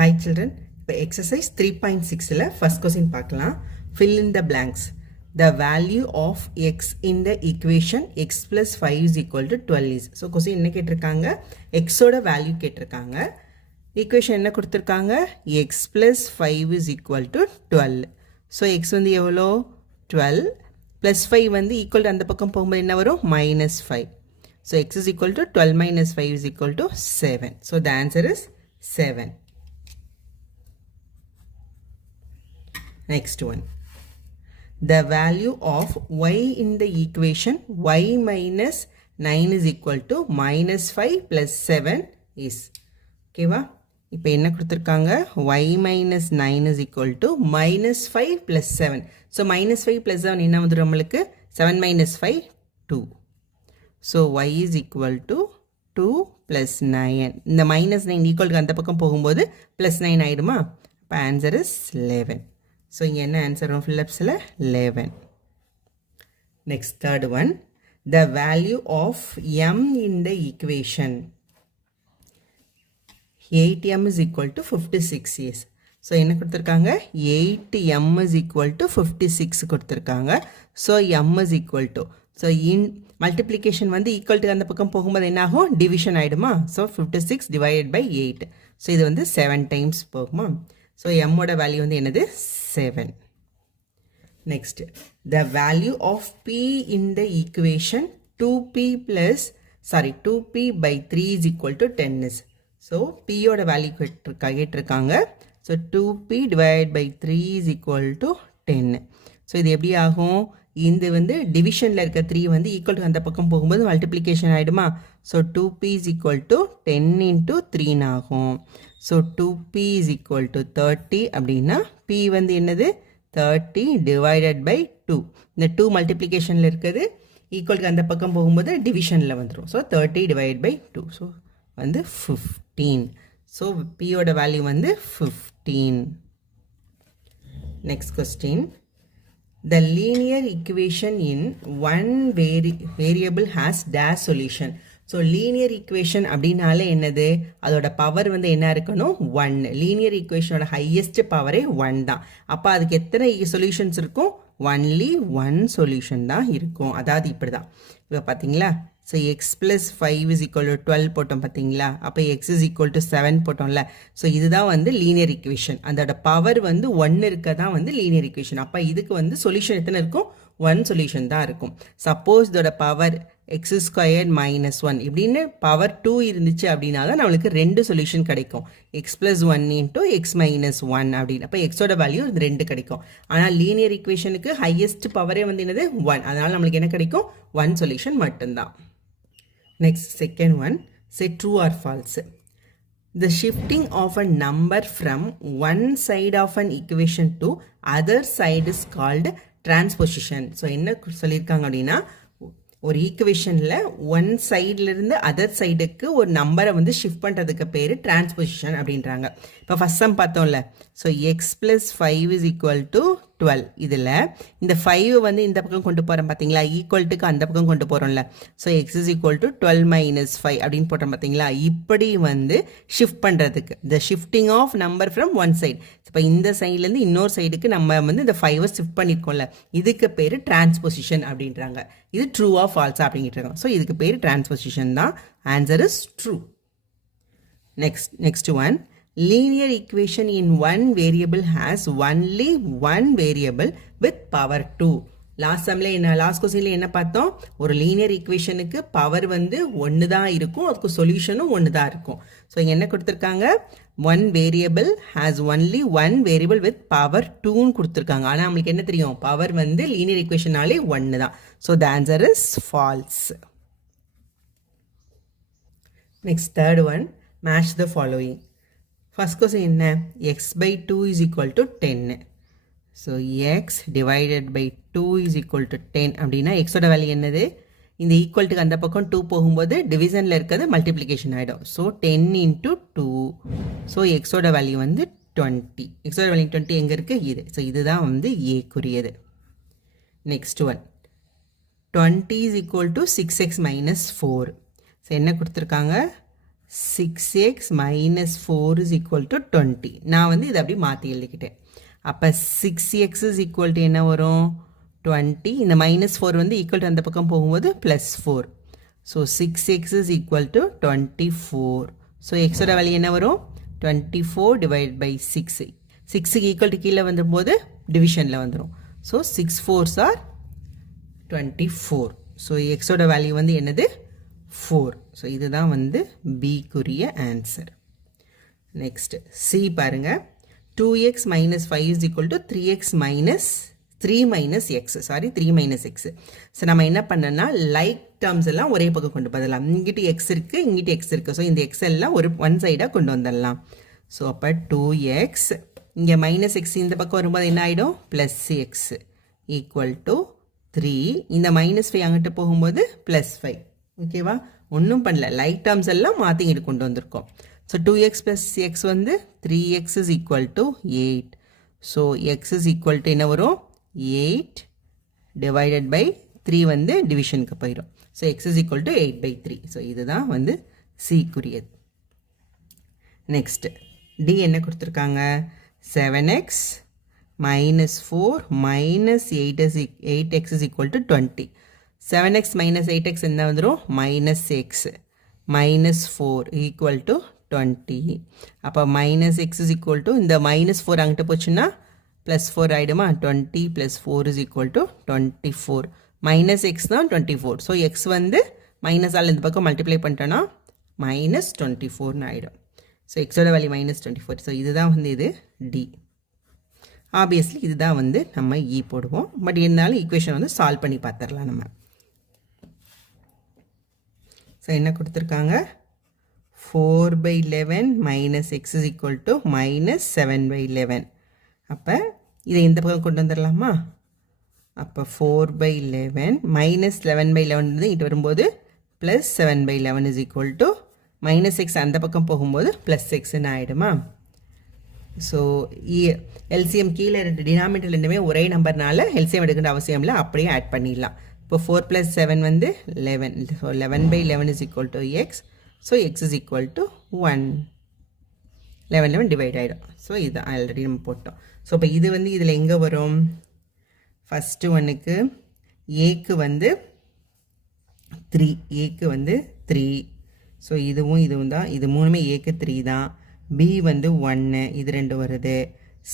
Hi children, இப்போ exercise 3.6ல first question பார்க்கலாம். Fill in the blanks. The value of x in the equation x plus 5 is equal to 12 is. So question என்ன கேட்டிருக்காங்க? x ஓட value கேட்டிருக்காங்க. equation என்ன கொடுத்திருக்காங்க? x plus 5 is equal to 12. So x வந்து எவ்வளோ? 12 plus 5 வந்து equal to அந்த பக்கம் போகும்போது என்ன வரும்? minus 5. So x is equal to 12 minus 5 is equal to 7. So the answer is 7. Next one. The value of y in the equation y minus 9 is equal to minus 5 plus 7 is. Okay va? இப்போ என்ன கொடுத்திருக்காங்க? y minus 9 is equal to minus 5 plus 7. So minus 5 plus 7 என்ன வந்துரும் நம்மளுக்கு? 7 minus 5, 2. So y is equal to 2 plus 9. இந்த minus 9 equal to அந்த பக்கம் போகும்போது plus 9 ஆயிடுமா? அப்போ answer is 11. So இங்க என்ன answer வரும் Phillipsல? 11. Next third one. The value of m in the equation 8m is equal to 56 is. So என்ன கொடுத்திருக்காங்க? 8m is equal to 56 கொடுத்திருக்காங்க. So m is equal to. So in multiplication வந்து equal to அந்த பக்கம் போகும்போது என்ன ஆகும்? division ஆயிடுமா? So 56 divided by 8. So இது வந்து 7 times போகுமா? So m ஓட value வந்து என்னது? 7. Next, the value of p in the equation 2p by 3 is equal to 10 is. So p ஓட value கேட்டிருக்காங்க. So 2p divided by 3 is equal to 10. So இது எப்படி ஆகும்? இந்த வந்து divisionல இருக்க 3 வந்து equal to அந்த பக்கம் போகும்போது multiplication ஆயிடுமா? So 2p is equal to 10 into 3 ஆகும். So 2p is equal to 30 அப்படின்னா p வந்து என்னது? 30 divided by 2. இந்த 2 multiplicationல இருக்குது equal to அந்த பக்கம் போகும்போது divisionல வந்துரும். So 30 divided by 2. So வந்து 15. So p ஓட value வந்து 15. Next question. The linear equation in one variable has dash solution. So linear equation அப்படினாலே என்னது? அதோட பவர் வந்து என்ன இருக்கணும்? 1. linear equation ஓட highest power 1 தான். அப்ப அதுக்கு எத்தனை solutions இருக்கும்? only one solution தான் இருக்கும். அதாவது இப்படிதான். இப்போ பாத்தீங்களா? So x plus 5 is equal to 12 போட்டோம் பாத்தீங்களா? அப்ப x is equal to 7 போட்டோம்ல. So இதுதான் வந்து linear equation. அதோட பவர் வந்து 1 இருக்கதான் வந்து linear equation. அப்ப இதுக்கு வந்து solution எத்தனை இருக்கும்? 1 solution தான் இருக்கும். Suppose இதோட பவர் x squared minus 1 இப்படின்னு பவர் 2 இருந்துச்சு அப்படின்னா தான் நம்மளுக்கு ரெண்டு சொல்யூஷன் கிடைக்கும். x plus 1 into x minus 1 அப்படின்னு. அப்போ x ஓட வேல்யூ இது ரெண்டு கிடைக்கும். ஆனால் லீனியர் ஈக்குவேஷனுக்கு ஹையஸ்ட் பவரே வந்து என்னது? 1. அதனால நம்மளுக்கு என்ன கிடைக்கும்? 1 சொல்யூஷன் மட்டும்தான். Next, second one, say true or false. The shifting of a number from one side of an equation to other side is called transposition. So என்ன சொல்லியிருக்காங்க அப்படின்னா ஒரு ஈக்குவேஷன்ல ஒன் சைட்ல இருந்து அதர் சைடுக்கு ஒரு நம்பரை வந்து ஷிஃப்ட் பண்றதுக்கு பேரு டிரான்ஸ்போசிஷன் அப்படின்றாங்க. இப்போ ஃபர்ஸ்ட் சம் பார்த்தோம்ல. So X plus 5 is equal to 12. இதில் இந்த 5 வந்து இந்த பக்கம் கொண்டு போகிறோம் பார்த்தீங்களா? ஈக்குவல்ட்டுக்கு அந்த பக்கம் கொண்டு போகிறோம்ல. So X is equal to 12 minus 5 அப்படின்னு போட்டோம் பார்த்தீங்களா? இப்படி வந்து ஷிஃப்ட் பண்ணுறதுக்கு the shifting of number from one side. இப்போ இந்த சைட்லேருந்து இன்னொரு சைடுக்கு நம்ம வந்து இந்த 5 ஷிஃப்ட் பண்ணியிருக்கோம்ல, இதுக்கு பேர் டிரான்ஸ்போசிஷன் அப்படின்றாங்க. இது ட்ரூவா ஃபால்ஸா அப்படிங்கிட்டு. ஸோ இதுக்கு பேர் டிரான்ஸ்போசிஷன் தான். Answer is true. Next one. Linear equation in one variable has only one variable with power 2. Last கொஸ்டின்ல என்ன பார்த்தோம்? ஒரு லீனியர் ஈக்குவேஷனுக்கு பவர் வந்து 1 தான் இருக்கும், அதுக்கு சொல்யூஷனும் 1 தான் இருக்கும். ஸோ இங்கே என்ன கொடுத்துருக்காங்க? One variable has only one variable with power 2ன்னு கொடுத்துருக்காங்க. ஆனால் நம்மளுக்கு என்ன தெரியும்? பவர் வந்து லீனியர் ஈக்குவேஷனாலே 1 தான். So the answer is false. Next third one. Match the following. First question என்ன? x by 2 is equal to 10. So x divided by 2 is equal to 10 அப்படின்னா x ஓட வேல்யூ என்னது? இந்த ஈக்குவல்ட்டுக்கு அந்த பக்கம் 2 போகும்போது டிவிஷனில் இருக்கிறது மல்டிப்ளிகேஷன் ஆகிடும். So 10 into 2. ஸோ x ஓட வேல்யூ வந்து 20. x ஓட வேல்யூ 20 எங்கே இருக்குது? இது. ஸோ இதுதான் வந்து ஏக்குரியது. Next one. 20 is equal to 6x minus 4. So என்ன கொடுத்துருக்காங்க? 6x minus 4 is equal to 20. நான் வந்து இதை அப்படி மாற்றி எழுதிக்கிட்டேன். அப்போ 6x is equal to என்ன வரும் 20. இந்த minus 4 வந்து equal to அந்த பக்கம் போகும்போது plus 4. So 6x is equal to 24. So x ஓட வேல்யூ என்ன வரும் 24 divided by 6. 6க்கு ஈக்குவல் டு கீழே வந்தும்போது டிவிஷனில் வந்துடும். So 6 4s are 24. ஸோ எக்ஸோட வேல்யூ வந்து என்னது 4. ஸோ இதுதான் வந்து பிக்குரிய ஆன்சர். நெக்ஸ்ட் சி பாருங்க. 2x minus 5 is equal to 3x minus 3 minus x. Sorry 3 minus x. So நம்ம என்ன பண்ணோம்னா லைக் டேர்ம்ஸ் எல்லாம் ஒரே பக்கம் கொண்டு போதலாம். இங்கிட்டு எக்ஸ் இருக்குது, இங்கிட்டு எக்ஸ் இருக்குது. ஸோ இந்த எக்ஸ் எல்லாம் ஒரு ஒன் சைடாக கொண்டு வந்துடலாம். ஸோ அப்போ 2x, இங்கே மைனஸ் எக்ஸ் இந்த பக்கம் வரும்போது என்ன ஆகிடும் ப்ளஸ் எக்ஸ் ஈக்குவல் டு 3. இந்த மைனஸ் 5 அங்கிட்டு போகும்போது ப்ளஸ் 5. ஓகேவா, ஒன்றும் பண்ணல, லைக் டேர்ம்ஸ் எல்லாம் மாற்றி இங்கிட்டு கொண்டு வந்திருக்கோம். ஸோ 2x ப்ளஸ் எக்ஸ் வந்து 3x is equal to 8. So X is equal to என்ன வரும் 8 டிவைடட் பை 3 வந்து டிவிஷனுக்கு போயிடும். So X is equal to 8/3. So இதுதான் வந்து சிக்குரியது. நெக்ஸ்ட் டி என்ன கொடுத்துருக்காங்க 7x minus 4 minus 8x is equal to 20. 7x minus 8x என்ன வந்துடும் minus x minus 4 equal to 20. அப்போ minus x is equal to இந்த minus 4 அங்கிட்ட போச்சுன்னா plus 4 ஆயிடுமா 20 plus 4 is equal to 24. minus x தான் 24. ஸோ x வந்து மைனஸ் ஆல் இந்த பக்கம் மல்டிப்ளை பண்ணிட்டோன்னா minus 24 ஆயிடும். ஸோ எக்ஸோட வேல்யூ minus 24. ஸோ இதுதான் வந்து இது டி. ஆப்வியஸ்லி இதுதான் வந்து நம்ம இ போடுவோம். பட் இருந்தாலும் ஈக்குவேஷன் வந்து சால்வ் பண்ணி பார்த்துடலாம் நம்ம. ஸோ என்ன கொடுத்துருக்காங்க 4/11 minus x is equal to minus 7/11. அப்போ இதை இந்த பக்கம் கொண்டு வந்துடலாமா. அப்போ 4/11 minus 11/11 இட்டு வரும்போது plus 7/11 is equal to minus x அந்த பக்கம் போகும்போது plus xன்னு ஆகிடுமா. ஸோ எல்சிஎம் கீழே ரெண்டு டினாமினேட்டர் ரெண்டுமே ஒரே நம்பர்னால எல்சிஎம் எடுக்கிற அவசியம் இல்லை, அப்படியே ஆட் பண்ணிடலாம். இப்போ 4 + 7 வந்து 11. So 11/11 is equal to x. So x is equal to 1. 11 divide ஆகிடும். ஸோ இது ஆல்ரெடி நம்ம போட்டோம். ஸோ இப்போ இது வந்து இதில் எங்கே வரும் ஃபஸ்ட்டு ஒன்றுக்கு ஏக்கு வந்து 3, ஏக்கு வந்து 3. ஸோ இதுவும் தான், இது மூணுமே ஏக்கு 3 தான். பி வந்து 1, இது 2 வருது.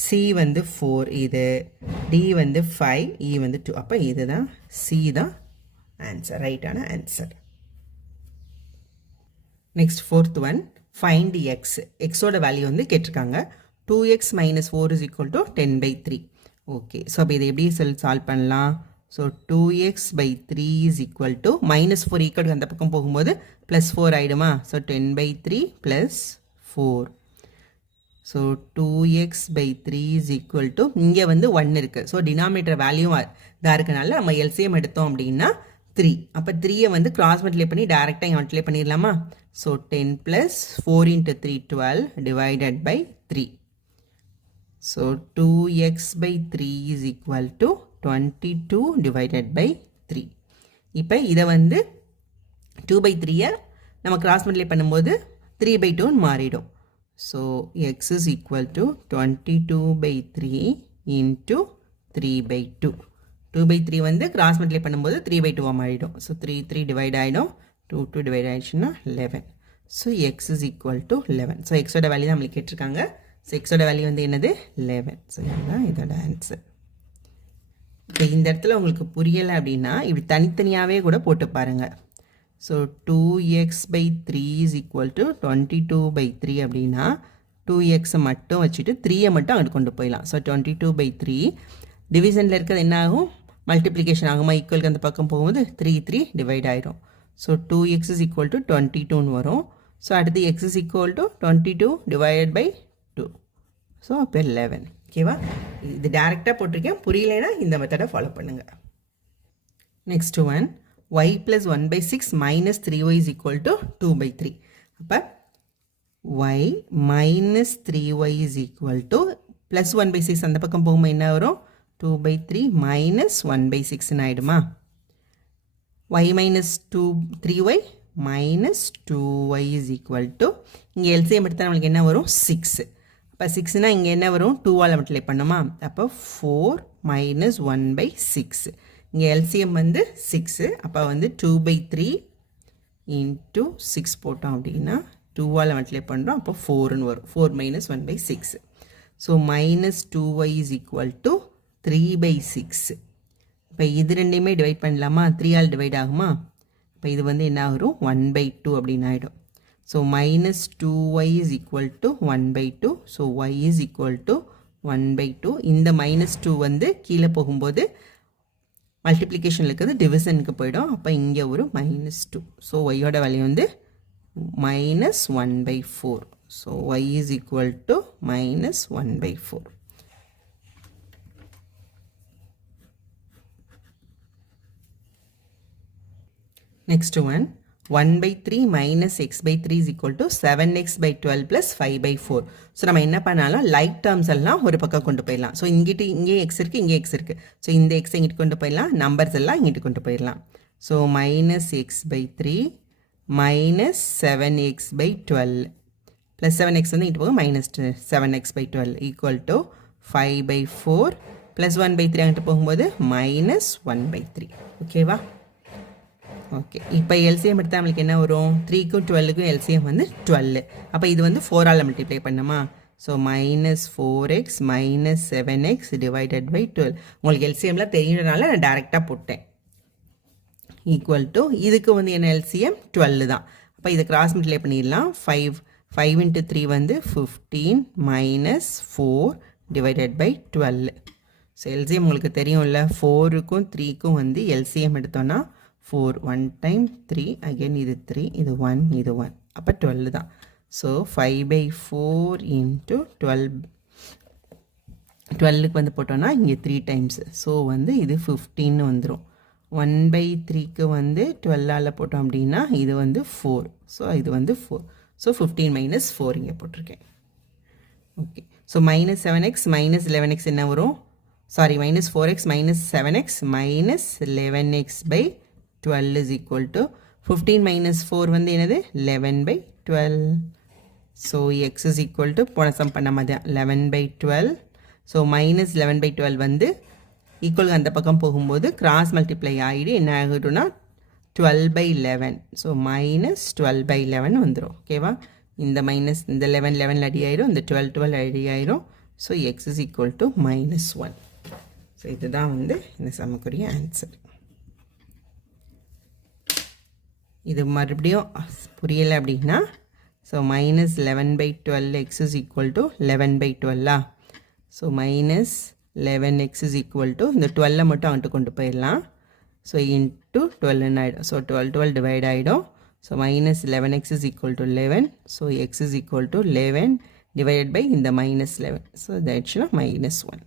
சி வந்து 4, இது டி வந்து 5, இ வந்து 2. அப்போ இதுதான் சி தான் ஆன்சர், ரைட்டான answer. Next fourth one find X. எக்ஸோட வேல்யூ வந்து கேட்டிருக்காங்க 2x minus 4 is equal to 10/3. Okay, so அப்போ இதை எப்படி சால்வ் பண்ணலாம். So 2x/3 is equal to minus 4 equal அந்த பக்கம் போகும்போது plus 4 ஆகிடுமா. So 10/3 plus 4. So 2x/3 is equal to இங்கே வந்து 1 இருக்குது. ஸோ டினாமினேட்டர் வேல்யூ இதாக இருக்கனால நம்ம எல்சிஎம் எடுத்தோம் அப்படின்னா 3. அப்போ 3யை வந்து கிராஸ் மல்டிப்ளை பண்ணி டேரெக்டாக இங்கே மல்டிப்ளை பண்ணிடலாமா. So 10 + 4 × 3 12 divided by 3. So 2x/3 is equal to 22 divided by 3. இப்போ இதை வந்து 2/3 நம்ம கிராஸ் மல்டிப்ளை பண்ணும்போது 3/2 மாறிடும். So x is equal to 22/3 into 3/2. 2/3 வந்து கிராஸ் மல்டிப்ளை பண்ணும்போது 3/2 மாறிடும். ஸோ 3 டிவைட் ஆகிடும். 2 டிவைட் ஆகிடுச்சுன்னா 11. So x is equal to 11. So எக்ஸோட வேல்யூ தான் நம்மளுக்கு கேட்டிருக்காங்க. ஸோ எக்ஸோட வேல்யூ வந்து என்னது 11. ஸோ இதுதான் இதோட ஆன்சர். இப்போ இந்த இடத்துல உங்களுக்கு புரியலை அப்படின்னா இப்படி தனித்தனியாகவே கூட போட்டு பாருங்கள். So 2x/3 is equal to 22/3 அப்படின்னா 2x மட்டும் வச்சுட்டு 3யை மட்டும் அங்கிட்டு கொண்டு போயிடலாம். ஸோ 22/3 டிவிஷனில் இருக்கிறது என்ன ஆகும் மல்டிப்ளிகேஷன் ஆகுமா, ஈக்குவலுக்கு அந்த பக்கம் போகும்போது 3 டிவைட் ஆகிடும். So 2x is equal to 22ன்னு வரும். ஸோ அடுத்து x is equal to 22 divided by 2. So அப்போ 11. ஓகேவா, இது டேரெக்டாக போட்டிருக்கேன், புரியலைன்னா இந்த மெத்தடை ஃபாலோ பண்ணுங்கள். Next one y plus 1/6 minus 3y is equal to 2/3. அப்போ y minus 3y is equal to plus 1/6 அந்த பக்கம் போகும்போது என்ன வரும் 2/3 minus 1/6 ஆகிடுமா. y minus 3y minus 2y is equal to இங்கே LCM எடுத்தால் நம்மளுக்கு என்ன வரும் 6. அப்போ 6னா இங்கே என்ன வரும் 2ஆல் மல்டிப்ளை பண்ணுமா அப்போ 4 minus 1 by 6. இங்கே LCM வந்து 6 அப்போ வந்து 2 by 3 into 6 போட்டோம் அப்படின்னா 2ஆல் மல்டிப்ளை பண்ணுறோம் அப்போ 4ன்னு வரும் 4 minus 1 by 6. So minus 2y is equal to 3 by 6. இப்போ இது ரெண்டையுமே டிவைட் பண்ணலாமா 3ஆல் டிவைட் ஆகுமா இப்போ இது வந்து என்ன ஆகும் 1 by 2 அப்படின்னு ஆகிடும் so minus 2y is equal to 1 by 2 so y is equal to 1 by 2 இந்த minus 2 வந்து கீழே போகும்போது மல்டிப்ளிகேஷனில் இருக்கிறது டிவிஷனுக்கு போயிடும் அப்போ இங்கே ஒரு minus 2 ஸோ ஒய்யோட வேல்யூ வந்து minus 1 by 4 so y is equal to minus 1 by 4. Next one 1 by 3 minus x by 3 is equal to 7x by 12 plus 5 by 4. So நம்ம என்ன பண்ணாலும் லைக் டேர்ம்ஸ் எல்லாம் ஒரு பக்கம் கொண்டு போயிடலாம் ஸோ இங்கிட்டு இங்கே எக்ஸ் இருக்குது இங்கே எக்ஸ் இருக்குது ஸோ இந்த எக்ஸ் இங்கிட்டு கொண்டு போயிடலாம் நம்பர்ஸ் எல்லாம் இங்கிட்டு கொண்டு போயிடலாம் so minus x by 3 minus 7x by 12 plus 7x வந்து இங்கிட்டு போகும் minus 7x by 12 equal to 5 by 4 plus 1 by 3 அங்கிட்டு போகும்போது minus 1 by 3 ஓகேவா ஓகே இப்போ எல்சிஎம் எடுத்தால் நம்மளுக்கு என்ன வரும் 3க்கும் 12க்கும் எல்சிஎம் வந்து 12 அப்போ இது வந்து 4ஆல் மல்டிப்ளை பண்ணுமா so minus 4x minus 7x divided by 12 உங்களுக்கு எல்சிஎம்லாம் தெரியுறதுனால நான் டேரெக்டாக போட்டேன் ஈக்குவல் டு இதுக்கு வந்து என்ன எல்சிஎம் 12 தான் அப்போ இதை கிராஸ் மல்டிப்ளை பண்ணிடலாம் 5 into 3 வந்து 15 minus 4 divided by 12 so LCM உங்களுக்கு தெரியும்ல 4க்கும் 3க்கும் வந்து எல்சிஎம் எடுத்தோன்னா 4 1 time 3 again இது 3 இது 1 இது 1 அப்போ 12 தான் ஸோ 5 by 4 into 12 12க்கு வந்து போட்டோன்னா இங்கே 3 times ஸோ வந்து இது 15 வந்துடும் 1 by 3க்கு வந்து 12ஆல் போட்டோம் அப்படின்னா இது வந்து 4 ஸோ இது வந்து 4 ஸோ 15 minus 4 இங்கே போட்டிருக்கேன் okay so minus 7x minus 11x என்ன வரும் sorry minus 4x minus 7x minus 11x by 12 is equal to 15 minus 4 வந்து என்னது 11 by 12 so x is equal to போன சம் பண்ண மாதிரி 11 by 12 so minus 11 by 12 வந்து equal அந்த பக்கம் போகும்போது cross multiply ஆகிடு என்ன ஆகிடும்னா 12 by 11 so minus 12 by 11 வந்துடும் ஓகேவா இந்த மைனஸ் இந்த 11 11 அடி ஆயிரும் இந்த 12 12 அடி ஆயிரும் so x is equal to minus 1 so இதுதான் வந்து இந்த சமக்குரிய ஆன்சர் இது மறுபடியும் புரியலை அப்படின்னா so minus 11 by 12 x is equal to 11 by 12 so minus 11 x is equal to இந்த 12 மட்டும் அங்கிட்டு கொண்டு போயிடலாம் ஸோ இன்ட்டு 12 ஆகிடும் ஸோ 12 டிவைட் ஆகிடும் so minus 11x is equal to 11 so x is equal to 11 divided by இந்த minus 11 so that's minus 1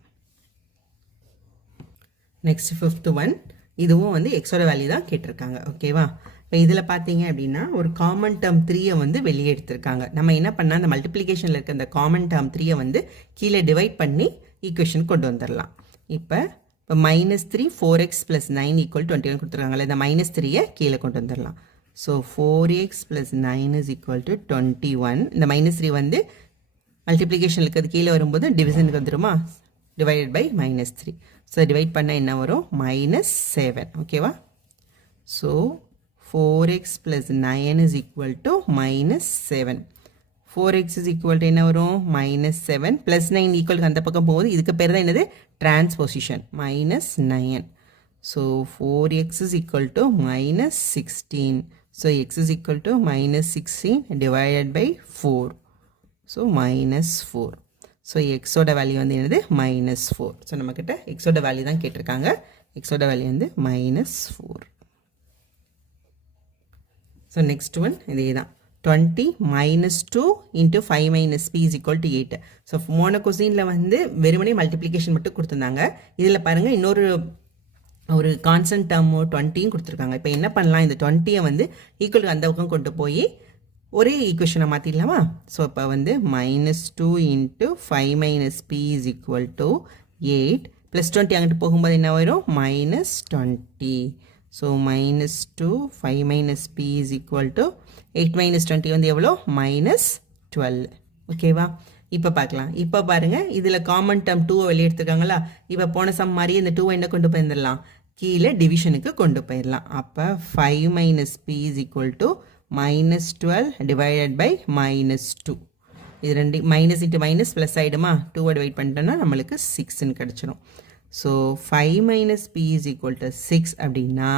next fifth one இதுவும் வந்து எக்ஸோட வேல்யூ தான் கேட்டிருக்காங்க ஓகேவா இப்போ இதில் பார்த்தீங்க அப்படின்னா ஒரு காமன் டேர்ம் 3 வந்து வெளியே எடுத்திருக்காங்க நம்ம என்ன பண்ணால் அந்த மல்டிப்ளிகேஷனில் இருக்க அந்த காமன் டேர்ம் 3 வந்து கீழே டிவைட் பண்ணி ஈக்குவேஷன் கொண்டு வந்துடலாம் இப்போ minus 3 4x plus 9 equal 21 கொடுத்துருக்காங்கல்ல இந்த minus 3 கீழே கொண்டு வந்துடலாம் so 4x plus 9 is equal to 21 இந்த minus 3 வந்து மல்டிப்ளிகேஷன் இருக்கிறது கீழே வரும்போது டிவிஷனுக்கு வந்துடுமா divided by minus 3 so divide பண்ண என்ன வரும் minus 7 ஓகேவா so 4x plus 9 is equal to minus 7 4x is equal to என்ன வரும் minus 7 plus 9 equal அந்த பக்கம் போகுது இதுக்கு பேர் தான் என்னது transposition minus 9 so 4x is equal to minus 16 so x is equal to minus 16 divided by 4 so minus 4 so x ஓட வேல்யூ வந்து என்னது minus 4 so நம்ம கிட்ட x ஓட வேல்யூ தான் கேட்டிருக்காங்க x ஓட வேல்யூ வந்து minus 4 so next one இதே தான் 20 minus 2 into 5 minus p is equal to 8 so mono கொஸ்டினில் வந்து வெறுமனே மல்டிப்ளிகேஷன் மட்டும் கொடுத்துருந்தாங்க இதில் பாருங்கள் இன்னொரு ஒரு கான்ஸ்டன்ட் டேர்ம் 20யும் கொடுத்துருக்காங்க இப்போ என்ன பண்ணலாம் இந்த 20 வந்து ஈக்குவல் அந்த பக்கம் கொண்டு போய் ஒரே ஈக்குவேஷனை மாற்றிடலாமா ஸோ இப்போ வந்து minus 2 into 5 minus p is equal to 8 plus 20 அங்கிட்டு போகும்போது என்ன வரும் minus 20 so -2 5 minus p is equal to 8 minus 20 வந்து எவ்வளோ -12. ஓகேவா? இப்போ பார்க்கலாம். இப்போ பாருங்கள், இதில் காமன் டேர்ம் 2 வெளியே எடுத்துருக்காங்களா? இப்போ போன சம் மாதிரி இந்த 2 என்ன கொண்டு போயிருந்துடலாம், கீழே டிவிஷனுக்கு கொண்டு போயிடலாம். அப்போ 5 minus p is equal to -12 divided by -2. இது ரெண்டு மைனஸ் இன்ட்டு மைனஸ் ப்ளஸ் ஆகிடுமா, 2 டிவைட் பண்ணிட்டோன்னா நம்மளுக்கு 6ன்னு கிடச்சிரும். So 5 minus p is equal to 6 அப்படின்னா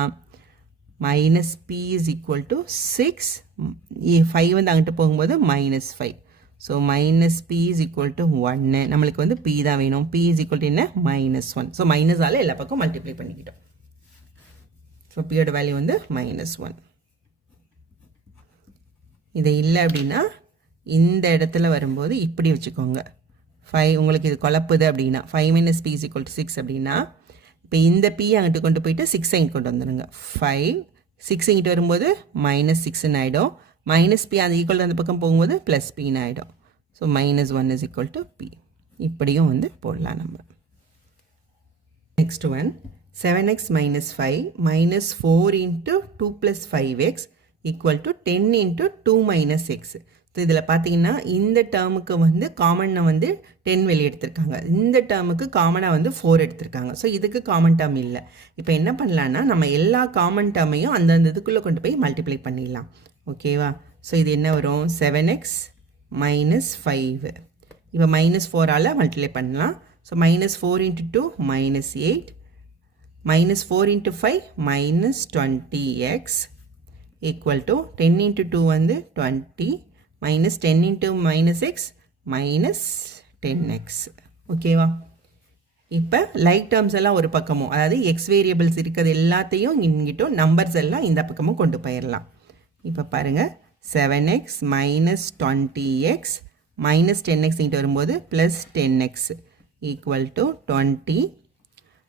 minus p is equal to 6. 5 வந்து அங்கிட்டு போகும்போது -5. So minus p is equal to 1. நம்மளுக்கு வந்து p தான் வேணும். p is equal to என்ன, -1. ஸோ மைனஸால் எல்லா பக்கம் மல்டிப்ளை பண்ணிக்கிட்டோம். ஸோ p யோட வேல்யூ வந்து -1. இது இல்லை அப்படின்னா இந்த இடத்துல வரும்போது இப்படி வச்சுக்கோங்க. 5 உங்களுக்கு இது குழப்புது அப்படின்னா 5 minus p is equal to 6 அப்படின்னா இப்போ இந்த p அங்கிட்டு கொண்டு போயிட்டு 6 இங்கிட்டு கொண்டு வந்துடுங்க. 5 6 இங்கிட்டு வரும்போது -6ன்னு ஆகிடும். -p அந்த ஈக்குவல் அந்த பக்கம் போகும்போது +pன்னு ஆகிடும். So -1 is equal to p. இப்படியும் வந்து போடலாம் நம்ம. Next one 7x minus 5 minus 4 into 2 plus 5x equal to 10 into 2 minus x. So இதில் பார்த்தீங்கன்னா இந்த டேர்முக்கு வந்து காமனை வந்து 10 வெளியே எடுத்திருக்காங்க, இந்த டேர்முக்கு காமனாக வந்து 4 எடுத்திருக்காங்க. ஸோ இதுக்கு காமன் டேர்ம் இல்லை. இப்போ என்ன பண்ணலான்னா நம்ம எல்லா காமன் டேர்மையும் அந்தந்த இதுக்குள்ளே கொண்டு போய் மல்டிப்ளை பண்ணிடலாம். ஓகேவா? ஸோ இது என்ன வரும், 7x minus 5. இப்போ -4ஆல் மல்டிப்ளை பண்ணலாம். So -4 into 2 -8 -4 into 5 -20x equal to 10 into 2 வந்து 20 minus 10 into -x minus 10x. ஓகேவா? இப்போ லைக் டேர்ம்ஸ் எல்லாம் ஒரு பக்கமும், அதாவது எக்ஸ் வேரியபிள்ஸ் இருக்கிறது எல்லாத்தையும் இங்கிட்டும் நம்பர்ஸ் எல்லாம் இந்த பக்கமும் கொண்டு போயிடலாம். இப்போ பாருங்கள், 7x minus 20x minus 10x இங்கிட்டு வரும்போது plus 10x equal to 20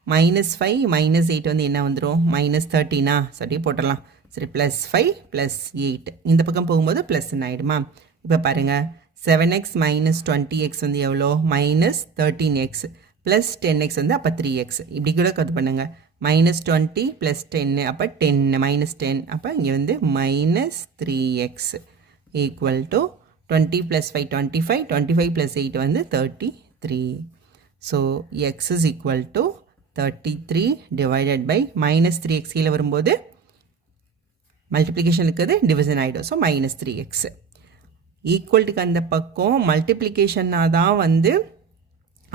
-5 -8 வந்து என்ன வந்துடும், -13. சரி போட்டுடலாம். சரி +5 +8 இந்த பக்கம் போகும்போது ப்ளஸ்ன்னு ஆகிடுமா. இப்போ பாருங்கள், 7x minus 20x வந்து எவ்வளோ, -13x ப்ளஸ் 10x வந்து அப்போ 3x. இப்படி கூட கற்று பண்ணுங்கள். -20 + 10 அப்போ 10 -10 அப்போ இங்கே வந்து -3x equal to 20 + 5 25 25 + 8 வந்து 33. So x is equal to 33 divided by -3x கீழே வரும்போது மல்டிப்ளிகேஷன் இருக்குது, டிவிஷன் ஆகிடும். ஸோ -3x ஈக்குவல்ட்டுக்கு அந்த பக்கம் மல்டிப்ளிகேஷனாக தான் வந்து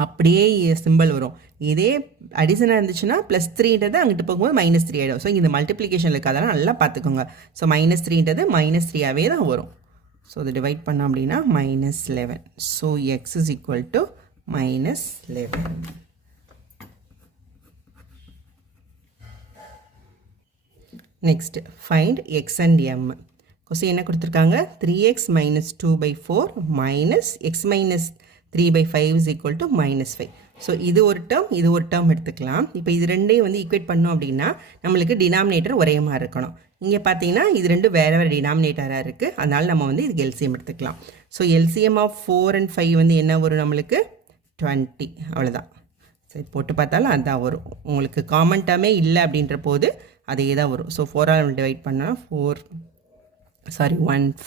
அப்படியே சிம்பிள் வரும். இதே அடிஷனாக இருந்துச்சுன்னா +3ன்றது அங்கிட்டு போகும்போது -3 ஆகிடும். ஸோ இந்த மல்டிப்ளிகேஷன் இருக்குது, அதெல்லாம் நல்லா பார்த்துக்கோங்க. ஸோ -3ன்றது -3ஆகவே தான் வரும். ஸோ அதை டிவைட் பண்ணோம் அப்படின்னா -11. So x is equal to -11. Next find x and m. Question என்ன கொடுத்துருக்காங்க, 3x minus 2/4 minus x minus 3/5 is equal to -5. So இது ஒரு டேர்ம், இது ஒரு டேர்ம் எடுத்துக்கலாம். இப்போ இது ரெண்டையும் வந்து ஈக்குவேட் பண்ணோம் அப்படின்னா நம்மளுக்கு டினாமினேட்டர் ஒரே மாதிரி இருக்கணும். இங்கே பார்த்தீங்கன்னா இது ரெண்டும் வேறு வேறு டினாமினேட்டராக இருக்குது, அதனால் நம்ம வந்து இதுக்கு எல்சிஎம் எடுத்துக்கலாம். ஸோ எல்சிஎம் ஆஃப் 4 and 5 வந்து என்ன வரும், நம்மளுக்கு 20. அவ்வளோதான். சரி போட்டு பார்த்தாலும் அதுதான் வரும். உங்களுக்கு காமன் டேர்மே இல்லை அப்படின்ற போது அதே தான் வரும். ஸோ 4ஆல் டிவைட் பண்ணால் 1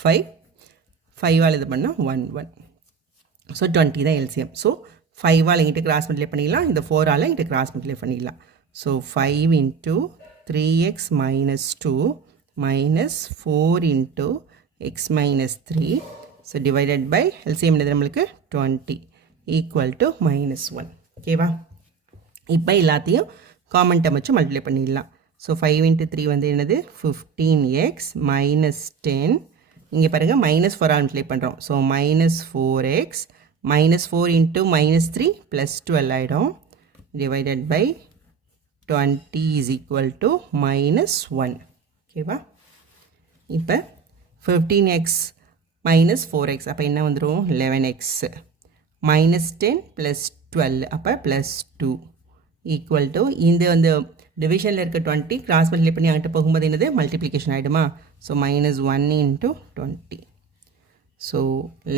5 5ஆல் இது பண்ணால் 1 1. ஸோ 20 தான் எல்சிஎம். ஸோ 5ஆல் இங்கிட்ட கிராஸ் மல்டிப்ளை பண்ணிடலாம், இந்த 4ஆல் இங்கிட்ட கிராஸ் மல்டிப்ளை பண்ணிடலாம். So 5 into 3x minus 2 minus 4 into x minus 3. So divided by LCM என்னது நம்மளுக்கு 20 ஈக்குவல் டு -1. ஓகேவா? இப்போ எல்லாத்தையும் காமன் டேர்ம் வச்சு மல்டிப்ளை பண்ணிடலாம். ஸோ 5 into 3 வந்து என்னது 15x minus 10. இங்கே பாருங்கள் -4 மல்டிப்ளை பண்ணுறோம். ஸோ -4x -4 into -3 + 12 ஆகிடும். Divided by 20 is equal to -1. ஓகேவா? இப்போ 15x minus 4x அப்போ என்ன வந்துடும், 11x -10 + 12 அப்போ +2 ஈக்குவல் டு இந்த வந்து டிவிஷனில் இருக்க 20 கிராஸ் மல்டிப்ளை பண்ணி அங்கிட்ட போகும்போது என்னது மல்டிப்ளிகேஷன் ஆகிடுமா. So -1 into 20. So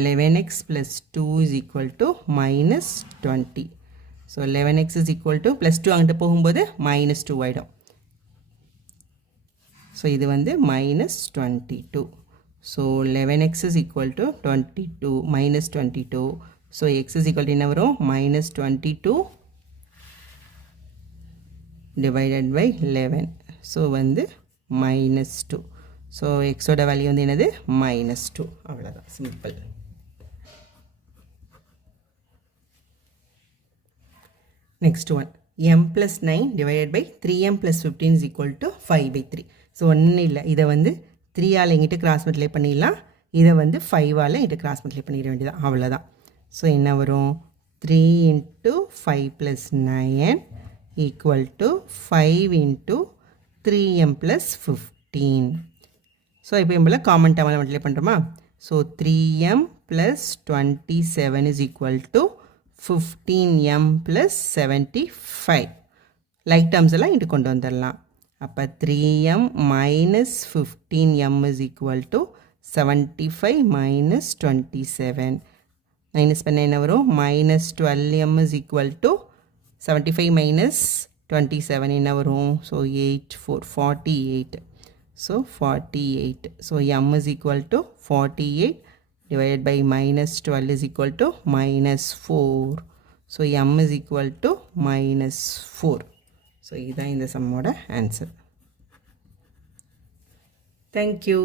11x + 2 is equal to -20. So 11x is equal to +2 அங்கிட்ட போகும்போது -2 ஆகிடும். ஸோ இது வந்து -22. So 11x is equal to 22 -22. So x is equal to என்ன வரும் -22 divided by 11. ஸோ வந்து -2. ஸோ எக்ஸோட வேல்யூ வந்து என்னது -2. அவ்வளோதான் simple. Next one, m plus 9 divided by 3m plus 15 is equal to 5/3. So ஒன்றும் இல்லை, இதை வந்து 3ஆல் எங்கிட்ட கிராஸ் மல்டிப்ளை பண்ணிடலாம், இதை வந்து 5ஆல் எங்கிட்ட கிராஸ் மல்டிப்ளை பண்ணிட வேண்டியதான், அவ்வளோதான். ஸோ என்ன வரும் 3 into 5 plus 9 equal to 5 into 3m plus 15. So இப்போ நம்மள காமன் டேர்மில் மல்டிப்ளை பண்ணுறோமா. So 3m plus 27 is equal to 15m plus 75. Like terms எல்லாம் இட்டு கொண்டு வந்துடலாம். அப்போ 3m minus 15m is equal to 75 minus 27. Minus பண்ண என்ன வரும் -12m is equal to 75 minus 27 என்ன வரும். So 8 4 48. So 48. So m is equal to 48 divided by -12 is equal to -4. So m is equal to -4. So இதுதான் இந்த சம்மோட answer. Thank you.